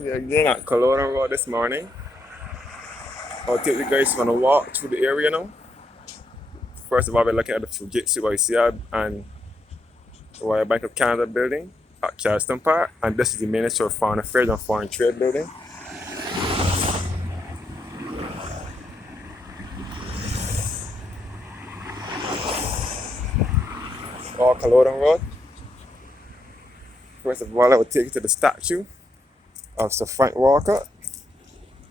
Yeah, again at Culloden Road this morning. I'll take you guys on a walk through the area now. First of all, we're looking at the Fujitsu YCR and Royal Bank of Canada building at Charleston Park. And this is the Ministry of Foreign Affairs and Foreign Trade building. All Culloden Road. First of all, I will take you to the statue of Sir Frank Walker,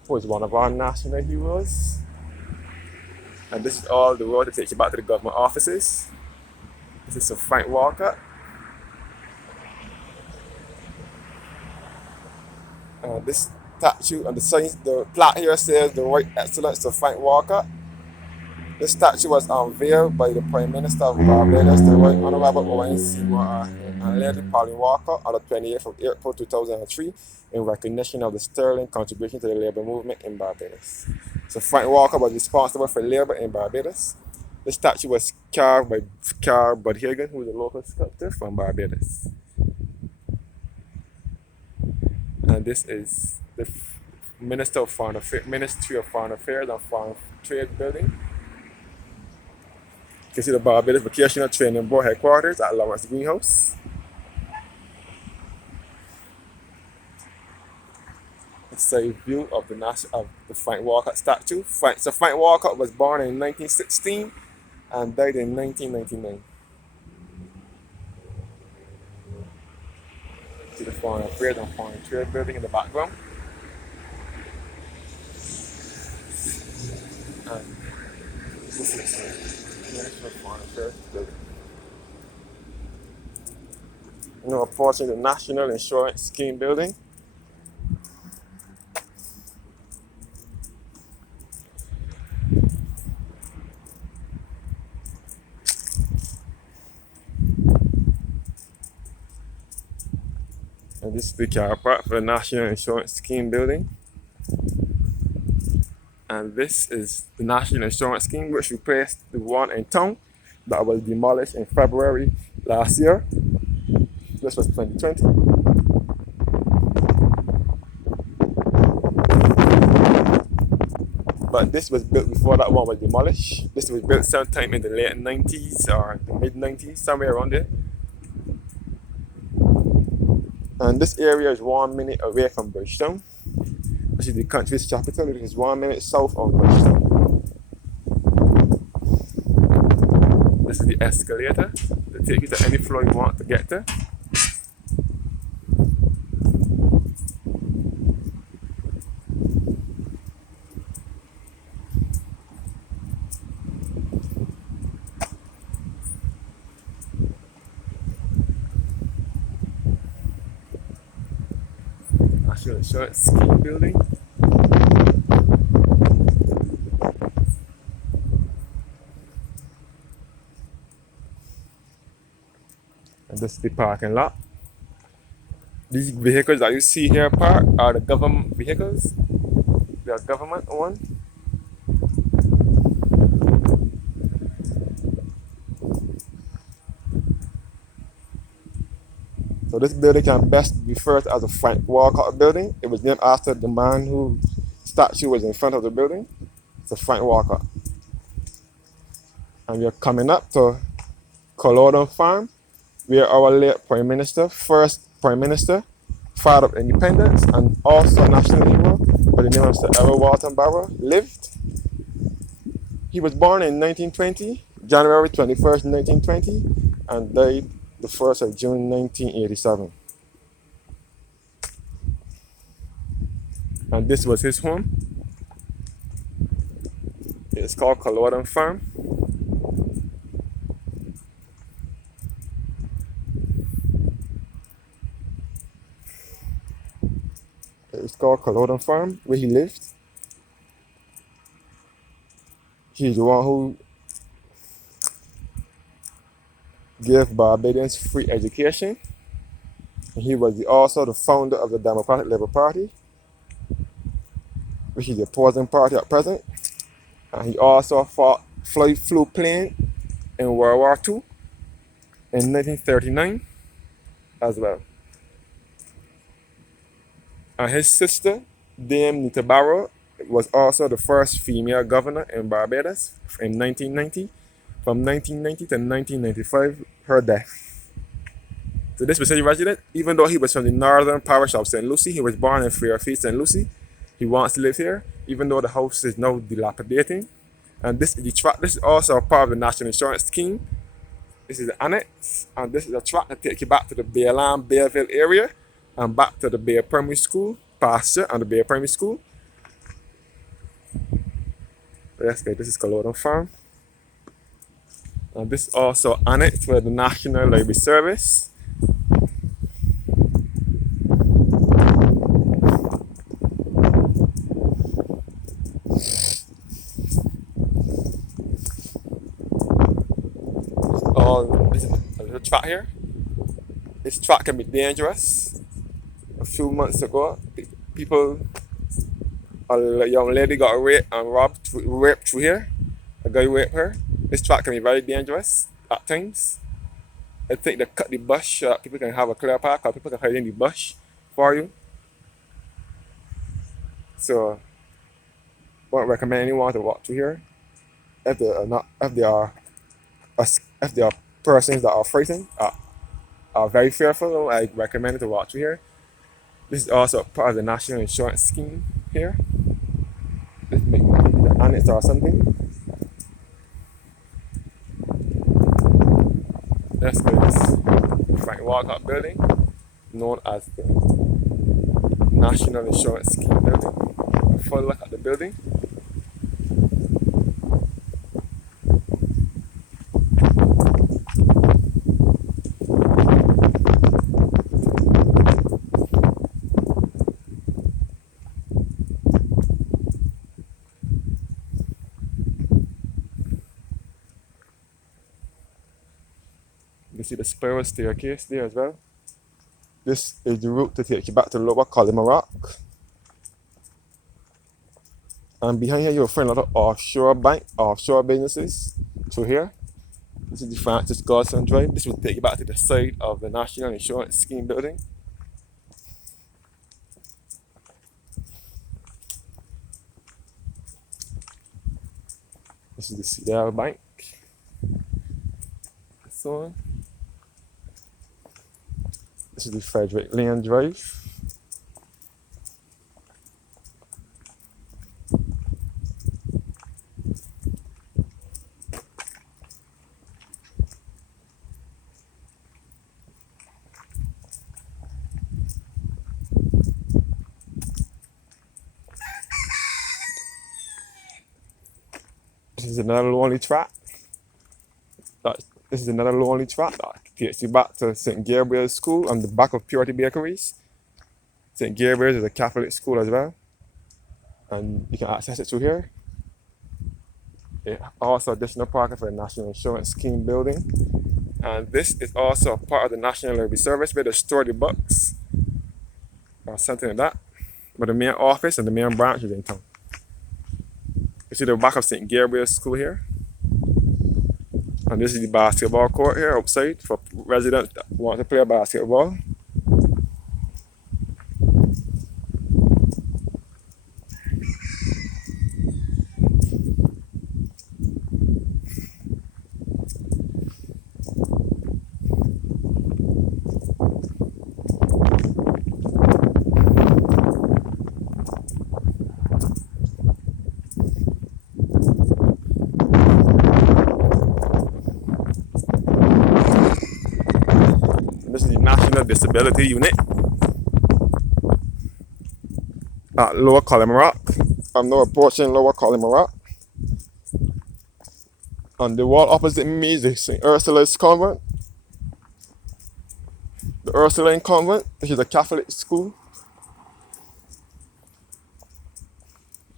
who is one of our national heroes. And this is all the road to take you back to the government offices. This is Sir Frank Walker. This statue on the sign, the plaque here says the Right Excellence Sir Frank Walker. This statue was unveiled by the Prime Minister of Barbados, the Right Honorable Owen Seymour and Lady Pauline Walker on the 28th of April 2003 in recognition of the sterling contribution to the labour movement in Barbados. So Frank Walker was responsible for labour in Barbados. The statue was carved by Carl Budhagen, who is a local sculptor from Barbados. And this is the Ministry of Foreign Affairs and Foreign Trade building. You can see the Barbados Vocational Training Board headquarters at Lawrence Greenhouse. It's a view of the Frank Walker statue. So Frank Walker was born in 1916 and died in 1999. See the Foreign Affairs and Foreign Trade building in the background. And this is the National Foreign Affairs building. Approaching the National Insurance Scheme building. And this is the car park for the National Insurance Scheme building. And this is the National Insurance Scheme, which replaced the one in town that was demolished in February last year. This was 2020. But this was built before that one was demolished. This was built sometime in the late 90s or the mid 90s, somewhere around there. And this area is 1 minute away from Bridgetown, which is the country's capital. It is 1 minute south of Bridgetown. This is the escalator to take you to any floor you want to get to. National Insurance Scheme building. And this is the parking lot. These vehicles that you see here parked are the government vehicles. They are government owned. So this building can best be referred to as a Frank Walker building. It was named after the man whose statue was in front of the building. It's a Frank Walker. And we're coming up to Culloden Farm, where our late Prime Minister, first Prime Minister, father of independence, and also national hero by the name of Sir Edward Walton Barrow, lived. He was born in 1920, January 21st, 1920, and died the 1st of June 1987. And this was his home. It's called Culloden Farm. It's called Culloden Farm, where he lived. He's the one who gave Barbadians free education. And he was also the founder of the Democratic Labour Party, which is the opposing party at present. And he also flew plane in World War II in 1939 as well. And his sister, Dame Nita Barrow, was also the first female governor in Barbados in 1990. From 1990 to 1995, her death. So this was a resident, even though he was from the northern parish of St. Lucie, he was born in Fairfield, St. Lucie. He wants to live here, even though the house is now dilapidating. And this is the track. This is also part of the national insurance scheme. This is the annex, and this is a track that takes you back to the Bayland, Bayville area, and back to the Bay Primary School, pasture, and the Bay Primary School. Yes, okay, this is Culloden Farm. And this is also annexed with the National Library Service. This is a track here. This track can be dangerous. A few months ago, people, a young lady got raped and raped through here. A guy raped her. This track can be very dangerous at times. I think they cut the bush so that people can have a clear path, because people can hide in the bush for you. So, I won't recommend anyone to walk through here if they are persons that are frightened, are very fearful. I recommend to walk through here. This is also part of the national insurance scheme here. Let's make the annex or something. That's this Frank Walcott building, known as the National Insurance Scheme building. A full look at the building. You see the spiral staircase there as well. This is the route to take you back to Lower Culloden Rock. And behind here you'll find a lot of offshore businesses through here. This is the Francis Godson Drive. This will take you back to the side of the National Insurance Scheme building. This is the Cedar Bank. So on. This is the Frederick Lane Drive. This is another lonely track. This is another lonely track that takes you back to St. Gabriel's School on the back of Purity Bakeries. St. Gabriel's is a Catholic school as well, and you can access it through here. Also additional parking for the National Insurance Scheme building. And this is also part of the National Library Service where they store the books or something like that. But the main office and the main branch is in town. You see the back of St. Gabriel's School here. And this is the basketball court here outside for residents that want to play basketball. This is the National Disability Unit at Lower Culloden Rock. I'm now approaching Lower Culloden Rock. On the wall opposite me is the St. Ursula's Convent. The Ursuline Convent, which is a Catholic school.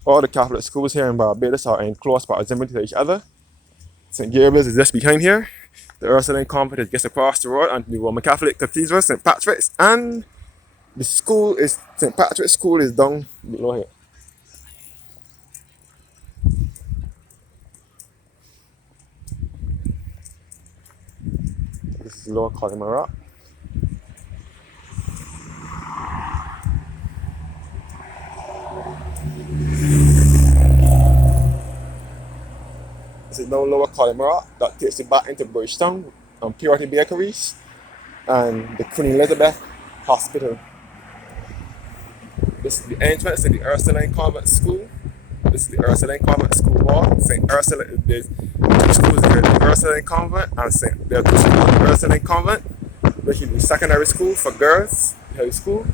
All the Catholic schools here in Barbados are in close proximity to each other. St. Gabriel's is just behind here. The Ursuline Convent is just across the road, and the Roman Catholic Cathedral, St. Patrick's, and the school is St. Patrick's School is down below here. This is Lower Culloden Rock. This is now Lower Culloden that takes you back into Bridgetown and Purity Bakeries and the Queen Elizabeth Hospital. This is the entrance to the Ursuline Convent School. This is the Ursuline Convent School wall. St. Ursula, there's two schools here, the Ursuline Convent and there are two schools, the Ursuline Convent, which is the secondary school for girls, high school,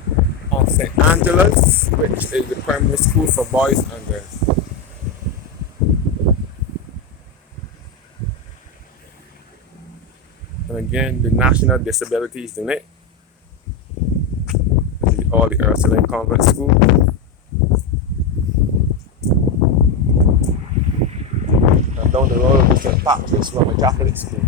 and St. Angela's, which is the primary school for boys and girls. And again, the National Disabilities Unit. This is all the Ursuline Convent School. And down the road is St. Patrick's Roman Catholic School.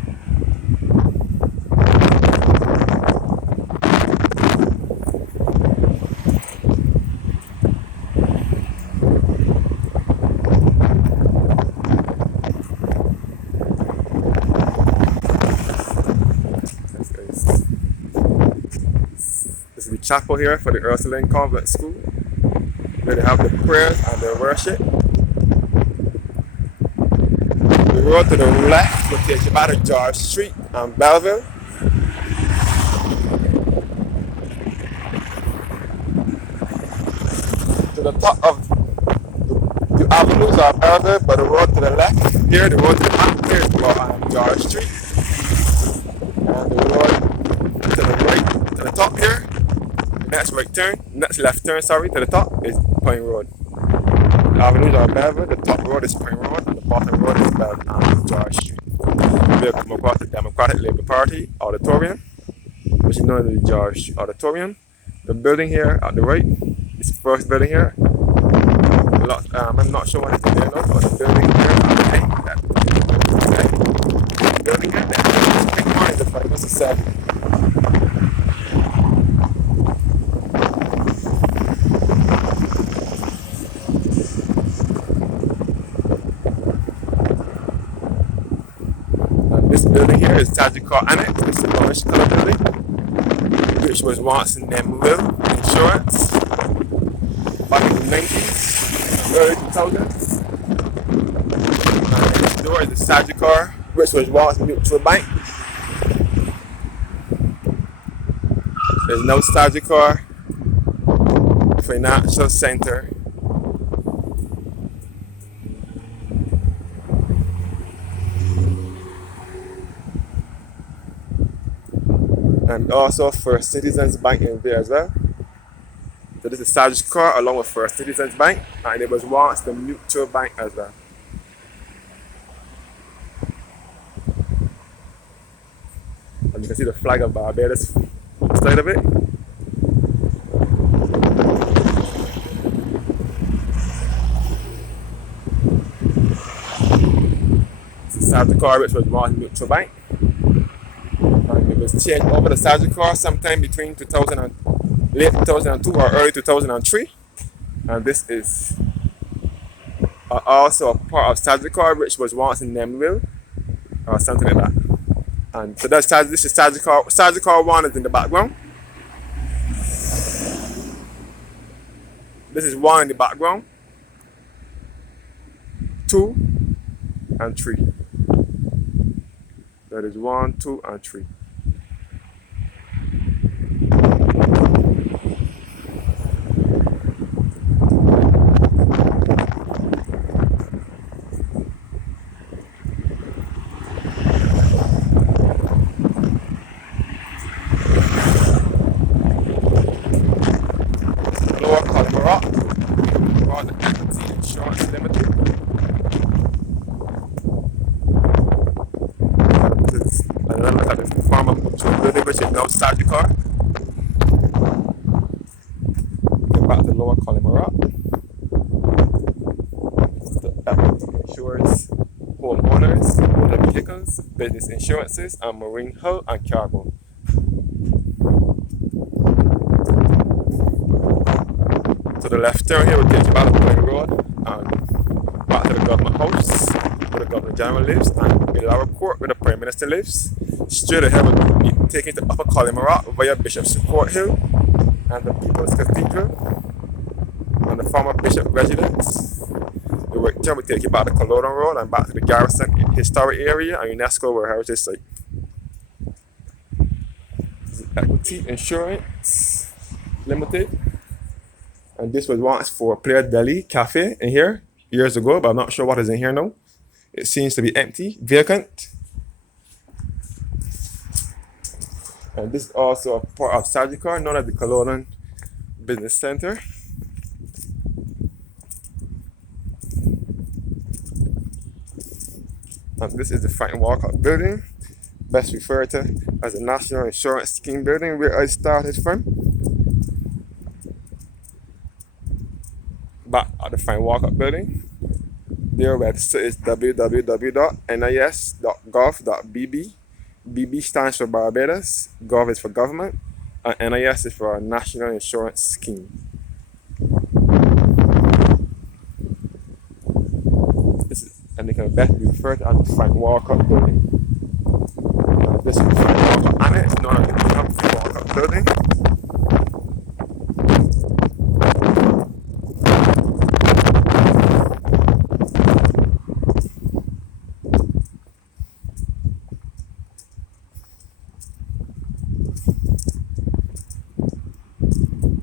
This is the chapel here for the Ursuline Convent School, where they have the prayers and the worship. The road to the left will take you back to George Street and Belleville. To the top of the avenues are Belleville, but the road to the left here, the road to the back here is George Street. And the road to the right, to the top here, the next left turn, sorry, to the top is Pine Road. The avenues are Belleville, the top road is Pine Road, and the bottom road is Belleville and George Street. We'll come across the Democratic Labour Party Auditorium, which is known as the George Street Auditorium. The building here at the right, this first building here, I'm not sure what it's there now, but the building here at the right, that building here, that pink one is the Prime Minister said. This building here is Tajikar Annex. It's a brownish color building, which was once Nemville Insurance back in the 90s, early 2000s. And next door is the Tajikar, which was once Mutual Bank. There's no Tajikar Financial Center. And also First Citizens Bank in there as well. So this is Tajikar along with First Citizens Bank, and it was once the Mutual Bank as well. And you can see the flag of Barbados on the side of it. This is Tajikar, which was once Mutual Bank. And it was changed over to Tajikar sometime between late 2002 or early 2003. And this is also a part of Tajikar, which was once in Nemville or something like that. And so this is Tajikar. Tajikar 1 is in the background. This is 1 in the background. 2 and 3. That is 1, 2, and 3. Lower Culloden, or the NIS Insurance Limited. Another look at the farmer building, which is now Tajikar. Get back to Lower Culloden. That insures homeowners, motor vehicles, business insurances, and marine hull and cargo. So the left turn here will take you back to Pine Road and back to the government house where the Governor General lives, and Illawarra Court where the Prime Minister lives. Straight ahead will be taken to Upper Culloden via Bishop's Court Hill and the People's Cathedral and the former Bishop residence. The right turn will take you back to Culloden Road and back to the Garrison historic area and UNESCO World Heritage Site. This is Equity Insurance Limited. And this was once for Player Deli Cafe in here years ago, but I'm not sure what is in here now. It seems to be empty, vacant. And this is also a part of Sagicor, known as the Culloden Business Center. And this is the Frank Walcott building, best referred to as the National Insurance Scheme building, where I started from. Back at the Frank Walcott building. Their website is www.nis.gov.bb. BB stands for Barbados, Gov is for government, and NIS is for National Insurance Scheme. And they can best be referred to as the Frank Walcott building. This is the Frank Walcott Annex, known as the Frank Walcott building.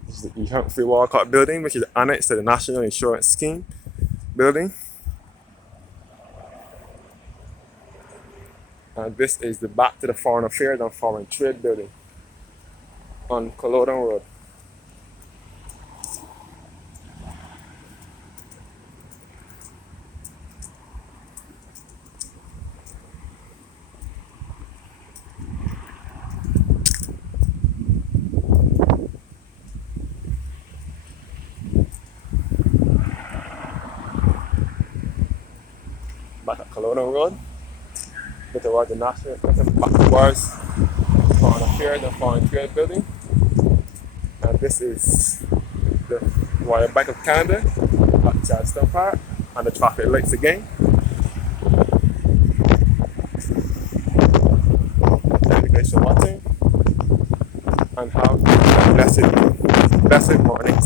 This is the E. Humphrey Walcott building, which is the annex to the National Insurance Scheme building. And this is the back to the Foreign Affairs and Foreign Trade building on Culloden Road. Back at Culloden Road. Towards the National, back towards Foreign Affairs and Foreign Trade building. And this is the Royal Bank of Canada at Charleston Park, and the traffic lights again. Thank you guys for watching, and have a blessed morning.